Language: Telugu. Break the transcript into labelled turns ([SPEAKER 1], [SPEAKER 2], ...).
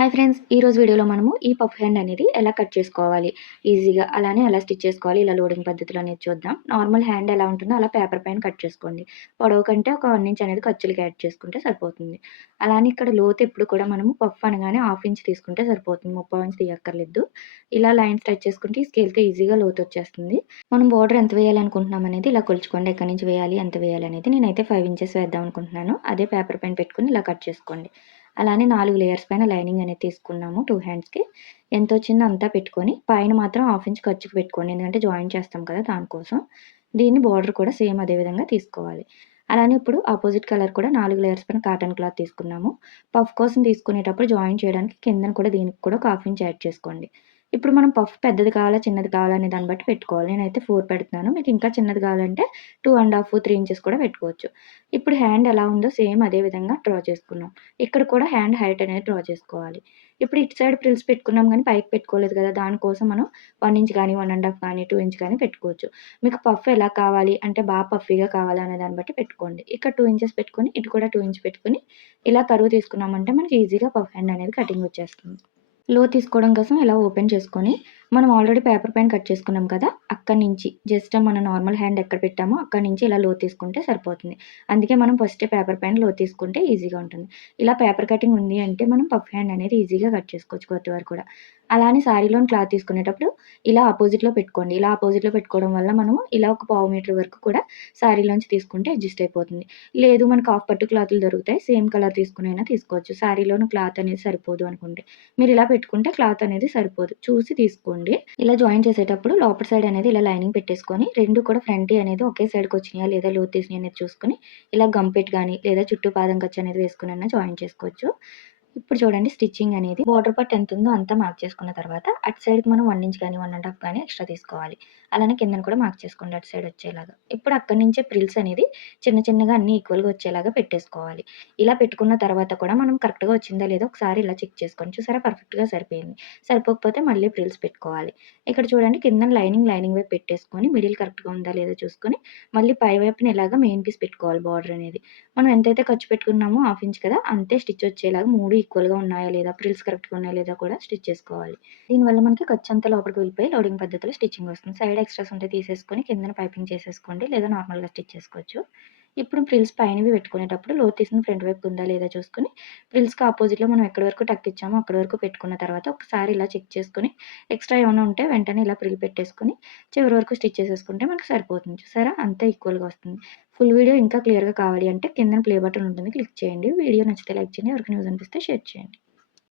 [SPEAKER 1] హాయ్ ఫ్రెండ్స్ ఈ రోజు వీడియోలో మనము ఈ పఫ్ హ్యాండ్ అనేది ఎలా కట్ చేసుకోవాలి? ఈజీగా అలానే ఎలా స్టిచ్ చేసుకోవాలి? ఇలా లోడింగ్ పద్ధతిలో అనేది చూద్దాం. నార్మల్ హ్యాండ్ ఎలా ఉంటుందో అలా పేపర్ పైన కట్ చేసుకోండి. పొడవు కంటే ఒక వన్ ఇంచ్ అనేది ఖర్చులకి యాడ్ చేసుకుంటే సరిపోతుంది. అలానే ఇక్కడ లోతు ఎప్పుడు కూడా మనము పఫ్ అనగానే హాఫ్ ఇంచ్ తీసుకుంటే సరిపోతుంది. ముప్పై ఇంచ్ తీయక్కర్లేదు. ఇలా లైన్ టచ్ చేసుకుంటే ఈ స్కేల్తో ఈజీగా లోతు వచ్చేస్తుంది. మనం బార్డర్ ఎంత వేయాలనుకుంటున్నాం అనేది ఇలా కొలుచుకోండి. ఎక్కడి నుంచి వేయాలి? ఎంత వేయాలి అనేది నేనైతే ఫైవ్ ఇంచెస్ వేద్దాం అనుకుంటున్నాను. అదే పేపర్ పైన పెట్టుకుని ఇలా కట్ చేసుకోండి. అలానే నాలుగు లేయర్స్ పైన లైనింగ్ అనేది తీసుకున్నాము టూ హ్యాండ్స్కి ఎంత వచ్చిందో అంతా పెట్టుకొని పైన మాత్రం హాఫ్ ఇంచ్ ఖర్చుకు పెట్టుకోండి. ఎందుకంటే జాయిన్ చేస్తాం కదా దానికోసం దీన్ని బార్డర్ కూడా సేమ్ అదే విధంగా తీసుకోవాలి. అలానే ఇప్పుడు ఆపోజిట్ కలర్ కూడా నాలుగు లేయర్స్ పైన కాటన్ క్లాత్ తీసుకున్నాము. పఫ్ కోసం తీసుకునేటప్పుడు జాయిన్ చేయడానికి కిందన కూడా దీనికి కూడా ఒక హాఫ్ ఇంచ్ యాడ్ చేసుకోండి. ఇప్పుడు మనం పఫ్ పెద్దది కావాలా చిన్నది కావాలా అనే దాన్ని బట్టి పెట్టుకోవాలి. నేనైతే ఫోర్ పెడుతున్నాను. మీకు ఇంకా చిన్నది కావాలంటే two and half three inches కూడా పెట్టుకోవచ్చు. ఇప్పుడు హ్యాండ్ ఎలా ఉందో సేమ్ అదే విధంగా డ్రా చేసుకున్నాం. ఇక్కడ కూడా హ్యాండ్ హైట్ అనేది డ్రా చేసుకోవాలి. ఇప్పుడు ఇటు సైడ్ ప్రిల్స్ పెట్టుకున్నాం కానీ పైకి పెట్టుకోలేదు కదా దానికోసం మనం వన్ ఇంచ్ కానీ వన్ అండ్ హాఫ్ కానీ టూ ఇంచ్ కానీ పెట్టుకోవచ్చు. మీకు పఫ్ ఎలా కావాలి అంటే బాగా పఫీగా కావాలి అనే దాన్ని బట్టి పెట్టుకోండి. ఇక్కడ టూ ఇంచెస్ పెట్టుకొని ఇటు కూడా టూ ఇంచ్ పెట్టుకొని ఇలా కరువు తీసుకున్నామంటే మనకి ఈజీగా పఫ్ హ్యాండ్ అనేది కటింగ్ వచ్చేస్తుంది. లో తీసుకోవడం కోసం ఇలా ఓపెన్ చేసుకొని మనం ఆల్రెడీ పేపర్ పైన కట్ చేసుకున్నాం కదా అక్కడి నుంచి జస్ట్ మన నార్మల్ హ్యాండ్ ఎక్కడ పెట్టామో అక్కడి నుంచి ఇలా లో తీసుకుంటే సరిపోతుంది. అందుకే మనం ఫస్ట్ పేపర్ పైన లో తీసుకుంటే ఈజీగా ఉంటుంది. ఇలా పేపర్ కటింగ్ ఉంది అంటే మనం పఫ్ హ్యాండ్ అనేది ఈజీగా కట్ చేసుకోవచ్చు కొత్త వరకు కూడా. అలానే శారీలోని క్లాత్ తీసుకునేటప్పుడు ఇలా ఆపోజిట్లో పెట్టుకోండి. ఇలా ఆపోజిట్లో పెట్టుకోవడం వల్ల మనము ఇలా ఒక పావు మీటర్ వరకు కూడా శారీలోంచి తీసుకుంటే అడ్జస్ట్ అయిపోతుంది. లేదు మనకు హాఫ్ పట్టు క్లాత్లు దొరుకుతాయి సేమ్ కలర్ తీసుకునైనా తీసుకోవచ్చు. శారీలోని క్లాత్ అనేది సరిపోదు అనుకుంటే. మీరు ఇలా పెట్టుకుంటే క్లాత్ అనేది సరిపోదు. చూసి తీసుకోండి. ఇలా జాయిన్ చేసేటప్పుడు లోపల సైడ్ అనేది ఇలా లైనింగ్ పెట్టేసుకొని రెండు కూడా ఫ్రంట్ అనేది ఒకే సైడ్కి వచ్చినాయా లేదా లోతు తీసినాయి అనేది చూసుకొని ఇలా గంపెట్ కానీ లేదా చుట్టూ పాదం ఖర్చు అనేది వేసుకుని జాయిన్ చేసుకోవచ్చు. ఇప్పుడు చూడండి స్టిచ్చింగ్ అనేది బార్డర్ పార్ట్ ఎంత ఉందో అంతా మార్క్ చేసుకున్న తర్వాత అటు సైడ్కి మనం వన్ ఇంచ్ కానీ వన్ అండ్ హాఫ్ కానీ ఎక్స్ట్రా తీసుకోవాలి. అలానే కిందన కూడా మార్క్ చేసుకోండి అటు సైడ్ వచ్చేలాగా. ఇప్పుడు అక్కడి నుంచే ప్రిల్స్ అనేది చిన్న చిన్నగా అన్ని ఈక్వల్గా వచ్చేలాగా పెట్టేసుకోవాలి. ఇలా పెట్టుకున్న తర్వాత కూడా మనం కరెక్ట్గా వచ్చిందా లేదో ఒకసారి ఇలా చెక్ చేసుకోండి చూసారా పర్ఫెక్ట్గా సరిపోయింది. సరిపోకపోతే మళ్ళీ ప్రిల్స్ పెట్టుకోవాలి. ఇక్కడ చూడండి కింద లైనింగ్ లైనింగ్ వైపు పెట్టేసుకొని మిడిల్ కరెక్ట్గా ఉందా లేదో చూసుకొని మళ్ళీ పై వైపున ఇలాగా మెయిన్ పీస్ పెట్టుకోవాలి బార్డర్ అనేది. మనం ఎంతైతే ఖర్చు పెట్టుకున్నామో హాఫ్ ఇంచ్ కదా అంతే స్టిచ్ వచ్చేలాగా మూడు ఈక్వల్గా ఉన్నాయా లేదా ప్రిల్స్ కరెక్ట్గా ఉన్నాయా లేదా కూడా స్టిచ్ చేసుకోవాలి. దీనివల్ల మనకి ఖర్చు అంతా లోపలికి వెళ్ళిపోయి లోడింగ్ పద్ధతిలో స్టిచ్చింగ్ వస్తుంది. సైడ్ ఎక్స్ట్రాస్ ఉంటే తీసేసుకొని కిందన పైపింగ్ చేసేసుకోండి లేదా నార్మల్గా స్టిచ్ చేసుకోవచ్చు. ఇప్పుడు ఫ్రిల్స్ పైనవి పెట్టుకునేటప్పుడు లోతు తీసిన ఫ్రంట్ వైపు ఉందా లేదా చూసుకొని ఫ్రిల్స్కి ఆపోజిట్లో మనం ఎక్కడి వరకు టక్ ఇచ్చామో అక్కడి వరకు పెట్టుకున్న తర్వాత ఒకసారి ఇలా చెక్ చేసుకొని ఎక్స్ట్రా ఏమైనా ఉంటే వెంటనే ఇలా ప్రిల్ పెట్టేసుకొని చివరి వరకు స్టిచ్ చేసేసుకుంటే మనకు సరిపోతుంది. చూసారా? అంతా ఈక్వల్గా వస్తుంది. ఫుల్ వీడియో ఇంకా క్లియర్గా కావాలి అంటే కింద ప్లే బటన్ ఉంటుంది. క్లిక్ చేయండి. వీడియో నచ్చితే లైక్ చేయండి. ఎవరికి న్యూస్ అనిపిస్తే షేర్ చేయండి.